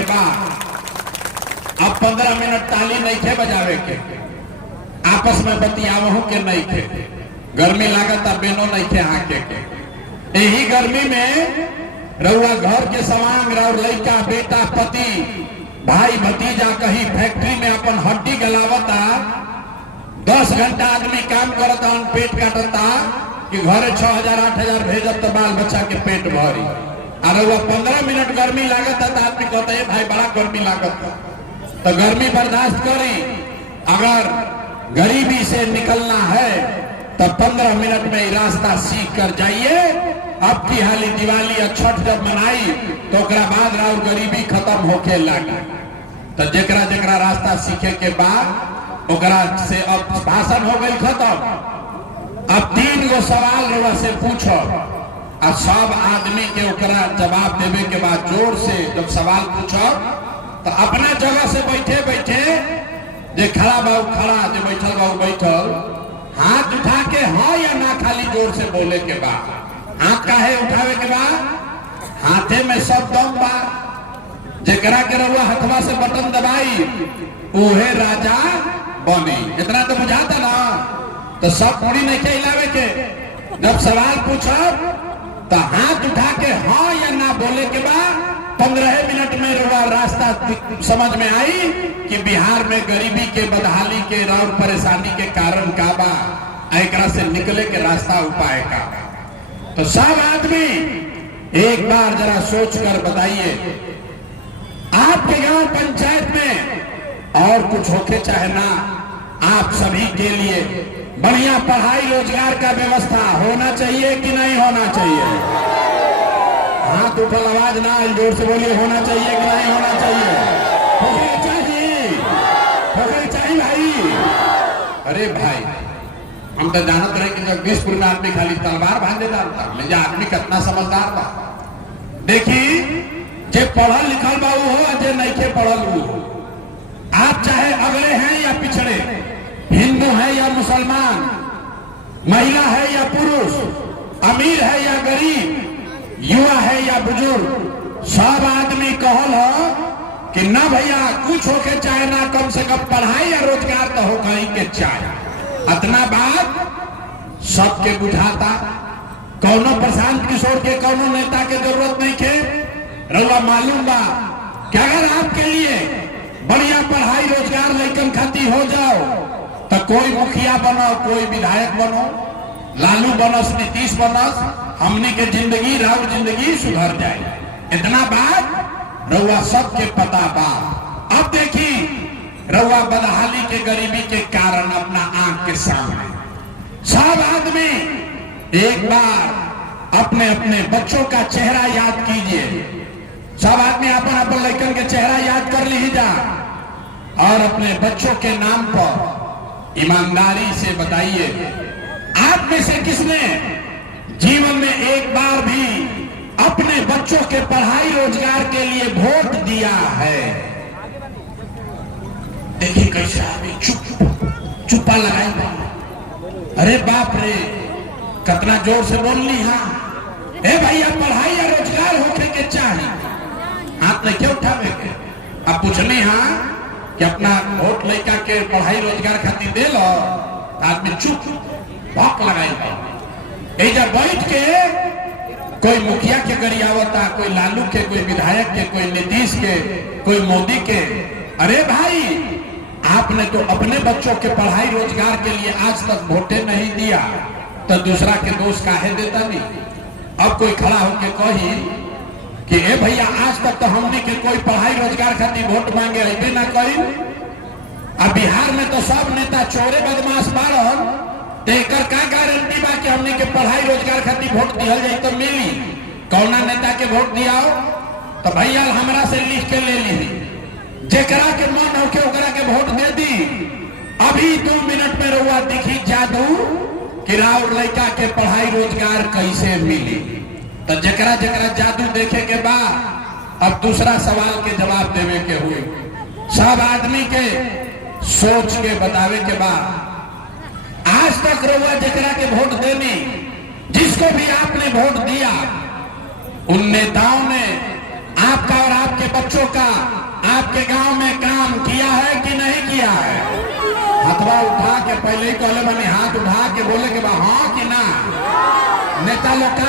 के बाद अब 15 मिनट ताली नहीं थे बजावे के, आपस में बतियावहू के नहीं थे, गर्मी लागत बेनो नहीं थे आके के। यही गर्मी में रउआ घर के सवांग और लड़का बेटा पति भाई भतीजा कहीं फैक्ट्री में अपन हड्डी गलावता, 10 घंटा आदमी काम करता, पेट काटता कि घरे 6000 8000 भेजत तो बाल बच्चा के पेट भरी। और वह 15 मिनट गर्मी लागत तो आदमी कहता है भाई बड़ा गर्मी लागत, तो गर्मी बर्दाश्त करी। अगर गरीबी से निकलना है तो 15 मिनट में रास्ता सीख कर जाइए। अब की हाली दिवाली और छठ जब मनाई तो बाद राउर गरीबी खत्म होके लगी। तो जेकरा जेकरा रास्ता सीखे के बाद ओकरा से अब भाषण हो गई खत्म। अब 3 गो सवाल रउआ से पूछो और सब आदमी के ओकरा जवाब देवे के बाद जोर से जब सवाल पूछो तो अपना जगह से बैठे बैठे जे खड़ा बाबू खड़ा, जो बैठल बाबू बैठल, हाथ उठा के हाँ या ना खाली जोर से बोले के बाद। हाथ काहे उठावे के बाद? हाथे में सब दम बा। जेकरा के रउआ हथवा से बटन दबाई उहे राजा बनी। इतना तो बुझाता ना। तो सब पूरी नहीं के हिलावे के। जब सवाल पूछो तो हाथ उठा के हाँ या ना बोले के बाद 15 मिनट में रउआ रास्ता समझ में आई कि बिहार में गरीबी के, बदहाली के और परेशानी के कारण का बा, एकरा से निकले के रास्ता उपाय का। तो सब आदमी एक बार जरा सोच कर बताइए, आपके गांव पंचायत में और कुछ होके चाहे ना, आप सभी के लिए बढ़िया पढ़ाई रोजगार का व्यवस्था होना चाहिए कि नहीं होना चाहिए? हाथ उठल आवाज ना, जोर से बोलिए, होना चाहिए कि नहीं होना चाहिए? होना चाहिए भाई। अरे भाई, हम तो जानते रहे कि जब 20 में आदमी खाली तलवार बांधे डालता, लेकिन आदमी कितना समझदार बा। देखी, जे पढ़ल लिखल बा वो हो, जे नहीं के पढ़ल वो हो। आप चाहे अगले हैं या पिछड़े, हिंदू है या मुसलमान, महिला है या पुरुष, अमीर है या गरीब, युवा है या बुजुर्ग, सब आदमी कहल हो कि ना भैया कुछ होके चाहे ना, कम से कम पढ़ाई या रोजगार तो हो कहीं के चाहे। इतना बात सबके बुझाता। कौनो प्रशांत किशोर के, कौनो नेता के जरूरत नहीं के। रउआ मालूम बा कि अगर आपके लिए बढ़िया पढ़ाई रोजगार लेकिन खाती हो जाओ तो कोई मुखिया बनो, कोई विधायक बनो, लालू बनस, नीतीश बनस, हमने के जिंदगी, राउर जिंदगी सुधर जाए। इतना बात रउआ सबके पता बा। अब देखी, रउआ बदहाली के, गरीबी के कारण अपना आंख के सामने सब आदमी एक बार अपने अपने बच्चों का चेहरा याद कीजिए। सब आदमी अपन अपन लड़कन के चेहरा याद कर लीजा और अपने बच्चों के नाम पर ईमानदारी से बताइए, आप में से किसने जीवन में एक बार भी अपने बच्चों के पढ़ाई रोजगार के लिए वोट दिया है? देखिए कैसे आदमी चुप्पा लगाई। अरे बाप रे, कितना जोर से बोल ली। हाँ ए भैया, पढ़ाई या रोजगार होके के चाहे, हाथ नहीं क्यों उठावे के? अब पूछनी हाँ कि अपना वोट लड़का के पढ़ाई रोजगार खातिर दे लो, आदमी चुप भौंक लगाई। जब बैठ के कोई मुखिया के गरियावता, कोई लालू के, कोई विधायक के, कोई नीतीश के, कोई मोदी के। अरे भाई, आपने तो अपने बच्चों के पढ़ाई रोजगार के लिए आज तक वोटे नहीं दिया, तो दूसरा के दोष काहे देता नहीं? अब कोई खड़ा होके कही कि ए भैया, आज तक तो हमने के कोई पढ़ाई रोजगार खातिर वोट मांगे रहते ना कही। अब बिहार में तो सब नेता चोरे बदमाश बारन, एकर का गारंटी बा कि हमने के पढ़ाई रोजगार खातिर वोट दिया जाए तो मिली? कौना नेता के वोट दिया तो भैया हमरा से लिख के ले ली, जेकरा के मन हो के ओकरा के वोट दे दी। अभी 2 मिनट में रउआ दिखी जादू कि राउर लड़का के पढ़ाई रोजगार कैसे मिली। तो जेकरा जेकरा जादू देखे के बाद अब दूसरा सवाल के जवाब देवे के हुए, सब आदमी के सोच के बतावे के बाद, आज तक रउआ जेकरा के वोट देनी, जिसको भी आपने वोट दिया, उन नेताओं ने आपका और आपके बच्चों का आपके गांव में काम किया है कि नहीं किया है? हथवा उठा के पहले ही कहले बने, हाथ उठा के बोले के बा हाँ कि ना। नेता लोग